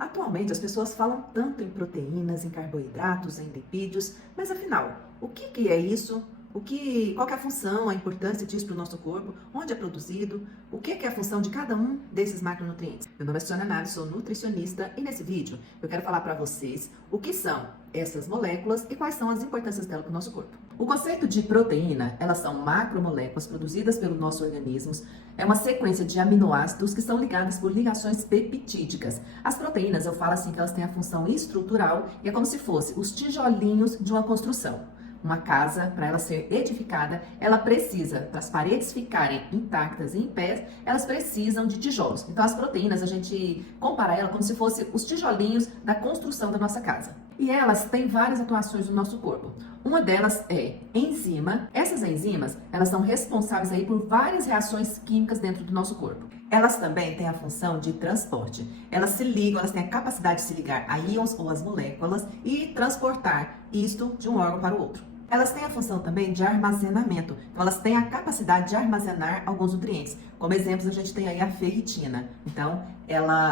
Atualmente as pessoas falam tanto em proteínas, em carboidratos, em lipídios, mas afinal, o que é isso? Qual que é a função, a importância disso para o nosso corpo? Onde é produzido? O que é a função de cada um desses macronutrientes? Meu nome é Sônia Naves, sou nutricionista e nesse vídeo eu quero falar para vocês o que são essas moléculas e quais são as importâncias delas para o nosso corpo. O conceito de proteína, elas são macromoléculas produzidas pelo nosso organismo, é uma sequência de aminoácidos que são ligadas por ligações peptídicas. As proteínas, eu falo assim que elas têm a função estrutural e é como se fosse os tijolinhos de uma construção. Uma casa, para ela ser edificada, ela precisa, para as paredes ficarem intactas e em pé, elas precisam de tijolos. Então, as proteínas, a gente compara ela como se fossem os tijolinhos da construção da nossa casa. E elas têm várias atuações no nosso corpo. Uma delas é enzima. Essas enzimas, elas são responsáveis aí por várias reações químicas dentro do nosso corpo. Elas também têm a função de transporte. Elas se ligam, elas têm a capacidade de se ligar a íons ou as moléculas e transportar isto de um órgão para o outro. Elas têm a função também de armazenamento. Então, elas têm a capacidade de armazenar alguns nutrientes. Como exemplos, a gente tem aí a ferritina. Então,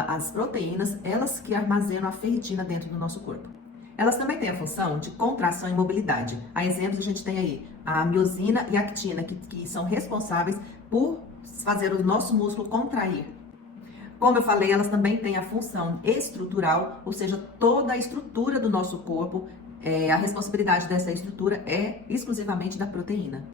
as proteínas, elas que armazenam a ferritina dentro do nosso corpo. Elas também têm a função de contração e mobilidade. A exemplos, a gente tem aí a miosina e a actina, que são responsáveis por fazer o nosso músculo contrair. Como eu falei, elas também têm a função estrutural, ou seja, toda a estrutura do nosso corpo, a responsabilidade dessa estrutura é exclusivamente da proteína.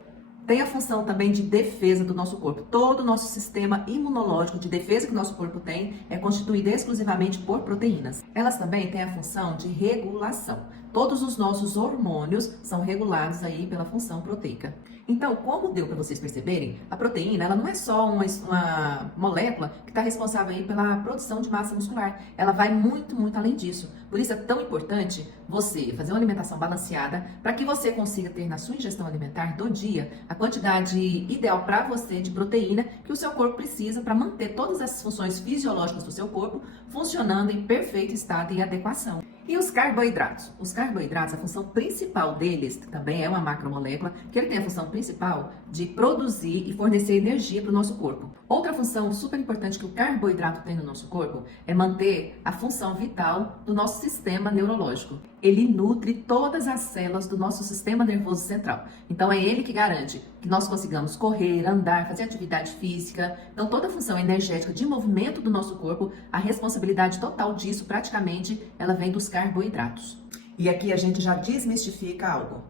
Tem a função também de defesa do nosso corpo. Todo o nosso sistema imunológico de defesa que o nosso corpo tem é constituído exclusivamente por proteínas. Elas também têm a função de regulação. Todos os nossos hormônios são regulados aí pela função proteica. Então, como deu para vocês perceberem, a proteína ela não é só uma molécula que está responsável aí pela produção de massa muscular. Ela vai muito, muito além disso. Por isso é tão importante você fazer uma alimentação balanceada para que você consiga ter na sua ingestão alimentar do dia a quantidade ideal para você de proteína que o seu corpo precisa para manter todas essas funções fisiológicas do seu corpo funcionando em perfeito estado e adequação. E os carboidratos? Os carboidratos, a função principal deles também é uma macromolécula, que ele tem a função principal de produzir e fornecer energia para o nosso corpo. Outra função super importante que o carboidrato tem no nosso corpo é manter a função vital do nosso sistema neurológico. Ele nutre todas as células do nosso sistema nervoso central. Então é ele que garante que nós consigamos correr, andar, fazer atividade física. Então toda a função energética de movimento do nosso corpo, a responsabilidade total disso praticamente, ela vem dos carboidratos. E aqui a gente já desmistifica algo.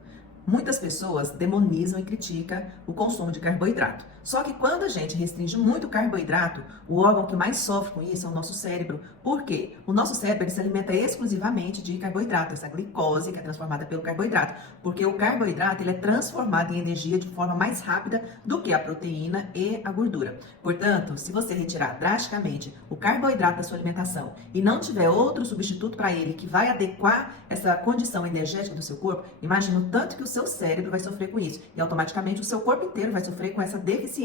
Muitas pessoas demonizam e criticam o consumo de carboidrato. Só que quando a gente restringe muito o carboidrato, o órgão que mais sofre com isso é o nosso cérebro. Por quê? O nosso cérebro ele se alimenta exclusivamente de carboidrato, essa glicose que é transformada pelo carboidrato. Porque o carboidrato ele é transformado em energia de forma mais rápida do que a proteína e a gordura. Portanto, se você retirar drasticamente o carboidrato da sua alimentação e não tiver outro substituto para ele que vai adequar essa condição energética do seu corpo, imagina o tanto que o seu cérebro vai sofrer com isso. E automaticamente o seu corpo inteiro vai sofrer com essa deficiência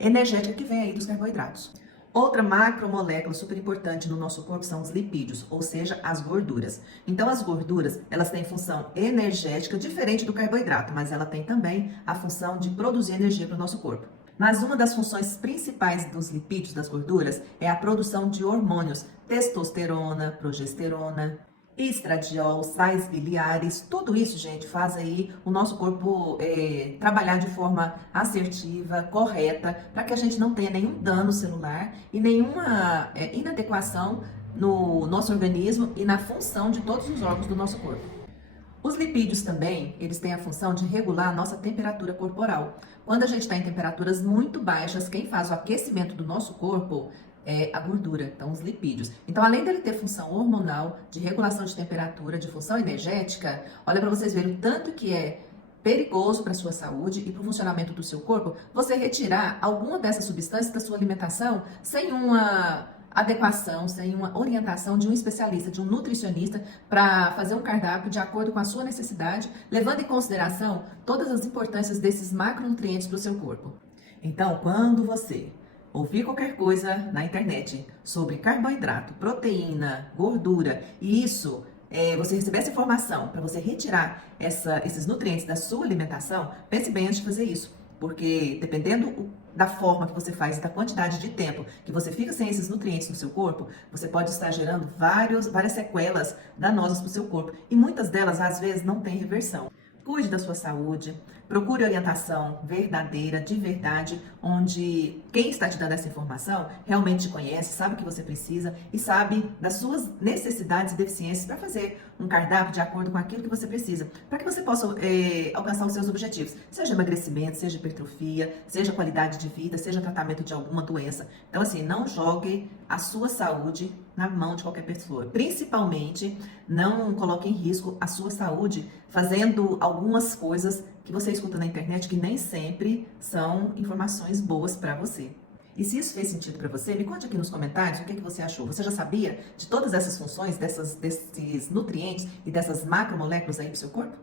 energética que vem aí dos carboidratos. Outra macromolécula super importante no nosso corpo são os lipídios, ou seja, as gorduras. Então, as gorduras, elas têm função energética diferente do carboidrato, mas ela tem também a função de produzir energia para o nosso corpo. Mas uma das funções principais dos lipídios, das gorduras, é a produção de hormônios, testosterona, progesterona, estradiol, sais biliares, tudo isso, gente, faz aí o nosso corpo trabalhar de forma assertiva, correta, para que a gente não tenha nenhum dano celular e nenhuma inadequação no nosso organismo e na função de todos os órgãos do nosso corpo. Os lipídios também, eles têm a função de regular a nossa temperatura corporal. Quando a gente está em temperaturas muito baixas, quem faz o aquecimento do nosso corpo é a gordura, então os lipídios. Então, além dele ter função hormonal, de regulação de temperatura, de função energética, olha para vocês verem o tanto que é perigoso para a sua saúde e para o funcionamento do seu corpo, você retirar alguma dessas substâncias da sua alimentação sem uma adequação, sem uma orientação de um especialista, de um nutricionista, para fazer um cardápio de acordo com a sua necessidade, levando em consideração todas as importâncias desses macronutrientes para o seu corpo. Então, quando você ouvir qualquer coisa na internet sobre carboidrato, proteína, gordura, e isso, você receber essa informação para você retirar esses nutrientes da sua alimentação, pense bem antes de fazer isso, porque dependendo da forma que você faz e da quantidade de tempo que você fica sem esses nutrientes no seu corpo, você pode estar gerando várias sequelas danosas para o seu corpo. E muitas delas, às vezes, não têm reversão. Cuide da sua saúde, procure orientação verdadeira, de verdade, onde quem está te dando essa informação realmente te conhece, sabe o que você precisa e sabe das suas necessidades e deficiências para fazer um cardápio de acordo com aquilo que você precisa, para que você possa alcançar os seus objetivos, seja emagrecimento, seja hipertrofia, seja qualidade de vida, seja tratamento de alguma doença. Então, assim, não jogue a sua saúde na mão de qualquer pessoa. Principalmente, não coloque em risco a sua saúde fazendo algumas coisas que você escuta na internet que nem sempre são informações boas para você. E se isso fez sentido para você, me conte aqui nos comentários o que você achou. Você já sabia de todas essas funções, desses nutrientes e dessas macromoléculas aí para o seu corpo?